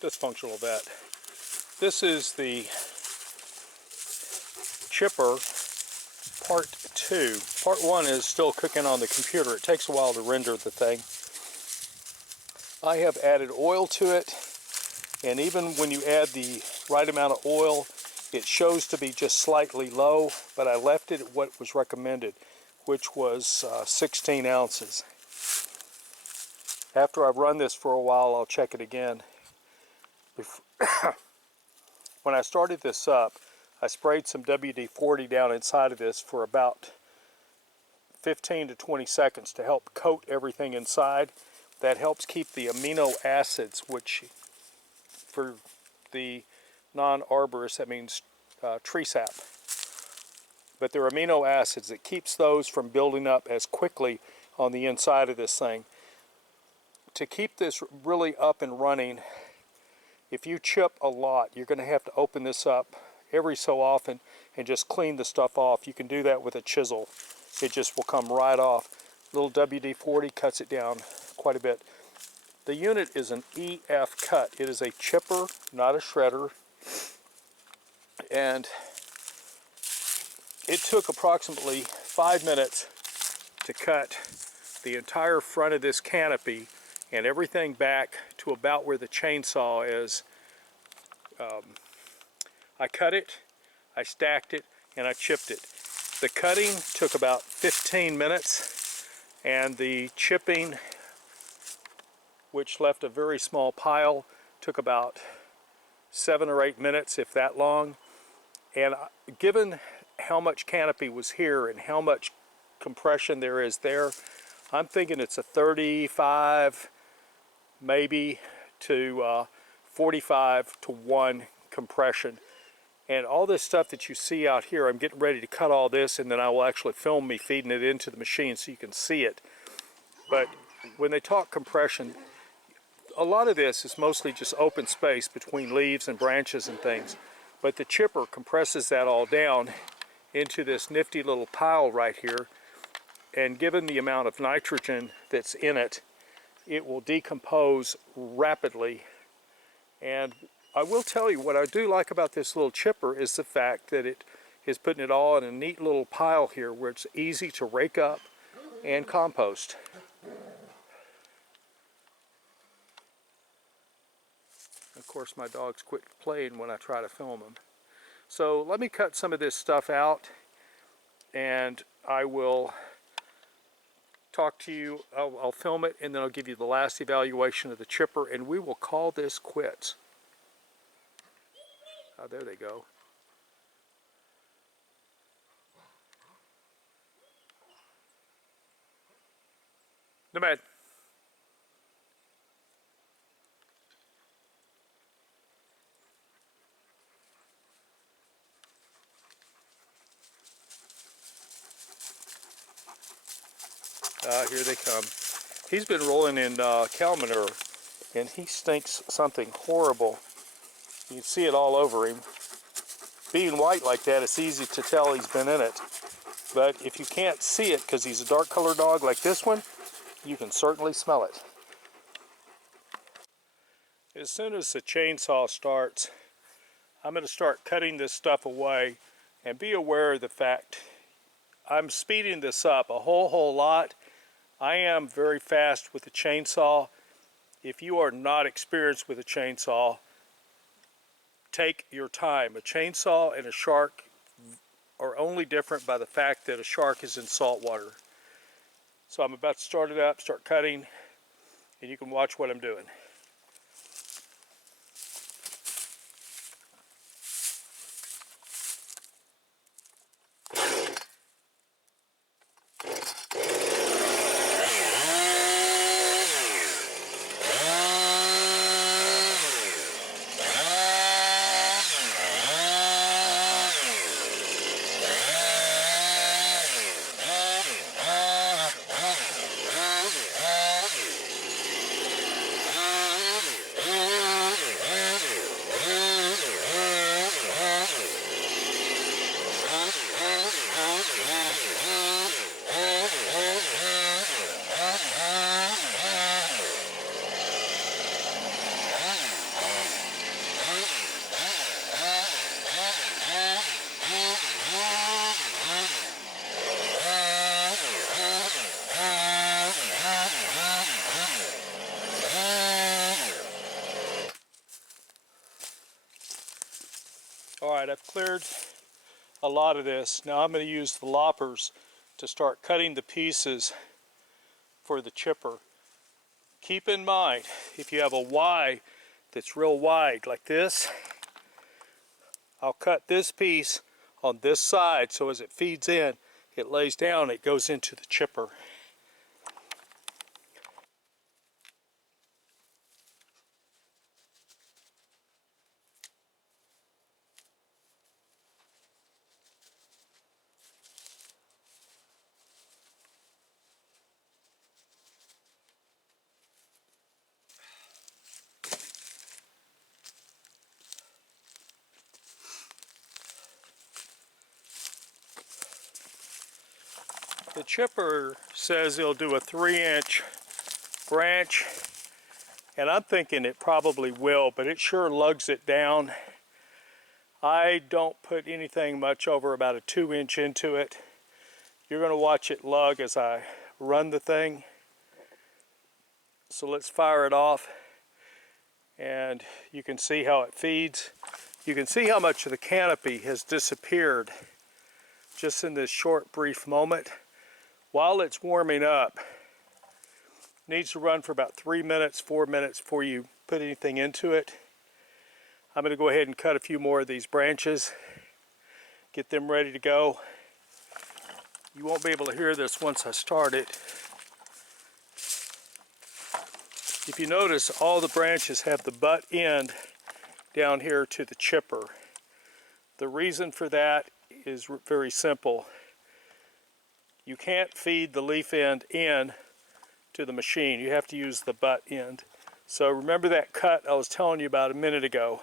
dysfunctional vet. This is the chipper part 2. Part 1 is still cooking on the computer. It takes a while to render the thing. I have added oil to it, and even when you add the right amount of oil, it shows to be just slightly low, but I left it at what was recommended, which was 16 ounces. After I've run this for a while, I'll check it again. When I started this up, I sprayed some WD-40 down inside of this for about 15 to 20 seconds to help coat everything inside. That helps keep the amino acids, which for the non-arborists, that means tree sap. But they're amino acids. It keeps those from building up as quickly on the inside of this thing. To keep this really up and running, if you chip a lot, you're going to have to open this up every so often and just clean the stuff off. You can do that with a chisel. It just will come right off. Little WD-40 cuts it down quite a bit. The unit is an EFCUT. It is a chipper, not a shredder. And it took approximately 5 minutes to cut the entire front of this canopy and everything back to about where the chainsaw is. I cut it, I stacked it, and I chipped it. The cutting took about 15 minutes, and the chipping, which left a very small pile, took about 7 or 8 minutes, if that long. And given how much canopy was here and how much compression there is there, I'm thinking it's a 35 maybe to 45 to 1 compression. And all this stuff that you see out here, I'm getting ready to cut all this, and then I will actually film me feeding it into the machine so you can see it. But when they talk compression, a lot of this is mostly just open space between leaves and branches and things. But the chipper compresses that all down into this nifty little pile right here. And given the amount of nitrogen that's in it, it will decompose rapidly. And I will tell you, what I do like about this little chipper is the fact that it is putting it all in a neat little pile here where it's easy to rake up and compost. Of course, my dogs quit playing when I try to film them. So let me cut some of this stuff out, and I will talk to you. I'll film it, and then I'll give you the last evaluation of the chipper, and we will call this quits. Oh, there they go. No bad. Here they come. He's been rolling in cow manure, and he stinks something horrible. You can see it all over him. Being white like that, it's easy to tell he's been in it. But if you can't see it because he's a dark colored dog like this one, you can certainly smell it. As soon as the chainsaw starts, I'm going to start cutting this stuff away, and be aware of the fact I'm speeding this up a whole lot. I am very fast with the chainsaw. If you are not experienced with a chainsaw, take your time. A chainsaw and a shark are only different by the fact that a shark is in salt water. So I'm about to start it up, start cutting, and you can watch what I'm doing. I've cleared a lot of this. Now I'm going to use the loppers to start cutting the pieces for the chipper. Keep in mind, if you have a Y that's real wide like this, I'll cut this piece on this side so as it feeds in, it lays down, it goes into the chipper. The chipper says it'll do a 3-inch branch, and I'm thinking it probably will, but it sure lugs it down. I don't put anything much over about a 2-inch into it. You're going to watch it lug as I run the thing. So let's fire it off, and you can see how it feeds. You can see how much of the canopy has disappeared just in this short brief moment. While it's warming up, it needs to run for about 3 minutes, 4 minutes before you put anything into it. I'm going to go ahead and cut a few more of these branches, get them ready to go. You won't be able to hear this once I start it. If you notice, all the branches have the butt end down here to the chipper. The reason for that is very simple. You can't feed the leaf end in to the machine. You have to use the butt end. So remember that cut I was telling you about a minute ago.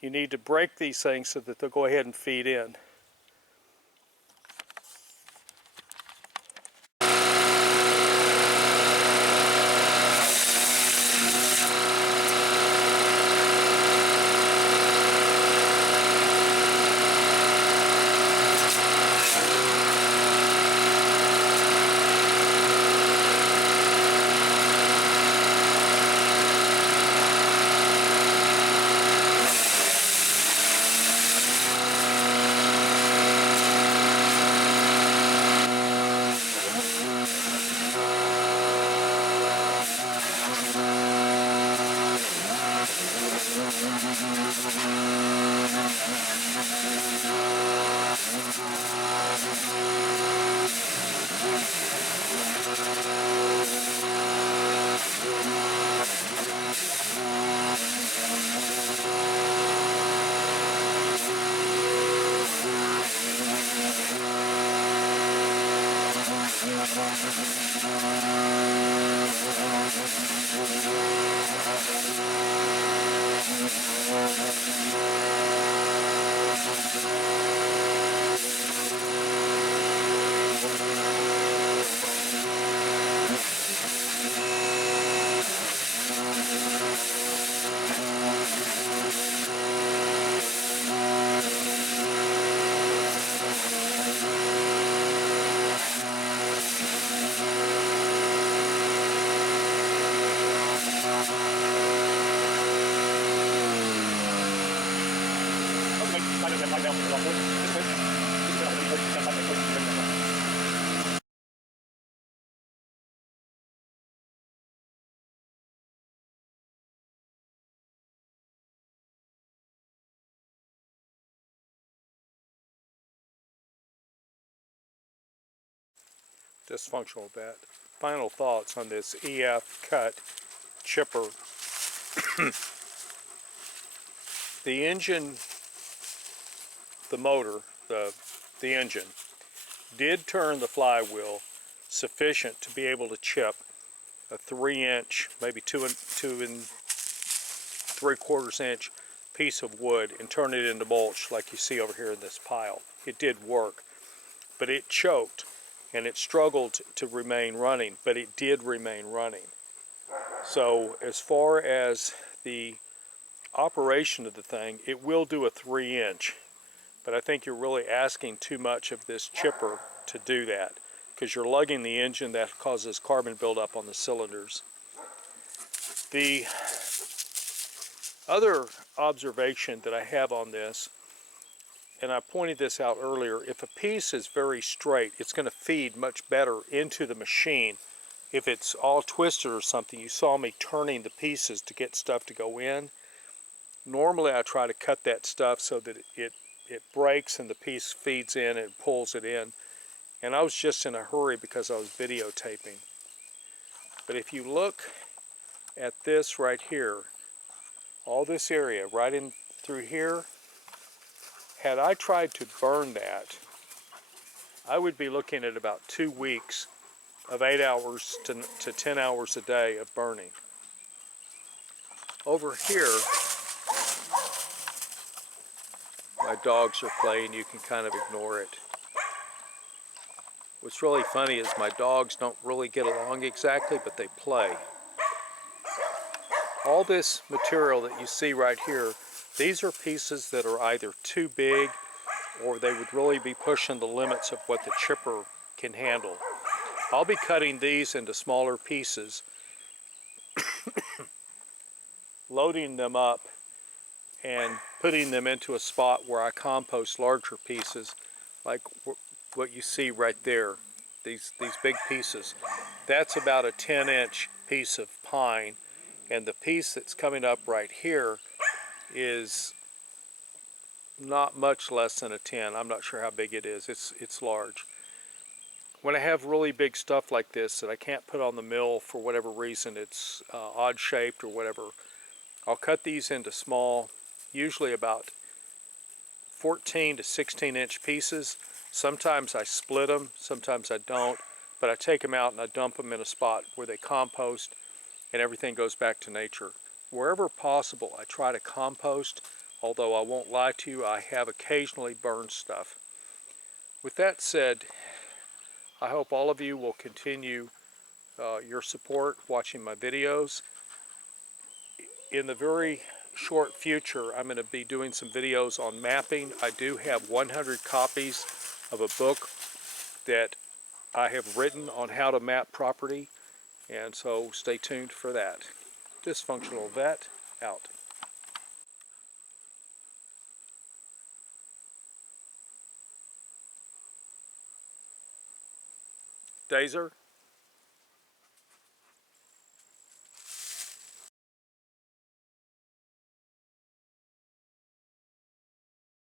You need to break these things so that they'll go ahead and feed in. Dysfunctional that. Final thoughts on this EFCUT chipper. The engine, the motor, the engine, did turn the flywheel sufficient to be able to chip a 3-inch, maybe 2 and 3/4 inch piece of wood and turn it into mulch like you see over here in this pile. It did work, but it choked and it struggled to remain running, but it did remain running. So as far as the operation of the thing, it will do a 3-inch, but I think you're really asking too much of this chipper to do that, because you're lugging the engine. That causes carbon buildup on the cylinders. The other observation that I have on this and I pointed this out earlier, if a piece is very straight, it's going to feed much better into the machine. If it's all twisted or something, you saw me turning the pieces to get stuff to go in. Normally I try to cut that stuff so that it breaks and the piece feeds in and pulls it in. And I was just in a hurry because I was videotaping. But if you look at this right here, all this area right in through here, had I tried to burn that, I would be looking at about 2 weeks of 8 hours to 10 hours a day of burning. Over here, my dogs are playing. You can kind of ignore it. What's really funny is my dogs don't really get along exactly, but they play. All this material that you see right here, these are pieces that are either too big or they would really be pushing the limits of what the chipper can handle. I'll be cutting these into smaller pieces, loading them up and putting them into a spot where I compost larger pieces, like what you see right there, these big pieces. That's about a 10-inch piece of pine, and the piece that's coming up right here is not much less than a 10. I'm not sure how big it is. It's large. When I have really big stuff like this that I can't put on the mill for whatever reason, it's odd shaped or whatever, I'll cut these into small, usually about 14 to 16-inch pieces. Sometimes I split them, sometimes I don't, but I take them out and I dump them in a spot where they compost and everything goes back to nature. Wherever possible, I try to compost, although I won't lie to you, I have occasionally burned stuff. With that said, I hope all of you will continue your support watching my videos. In the very short future, I'm going to be doing some videos on mapping. I do have 100 copies of a book that I have written on how to map property, and so stay tuned for that. Dysfunctional Vet, out. Dazer?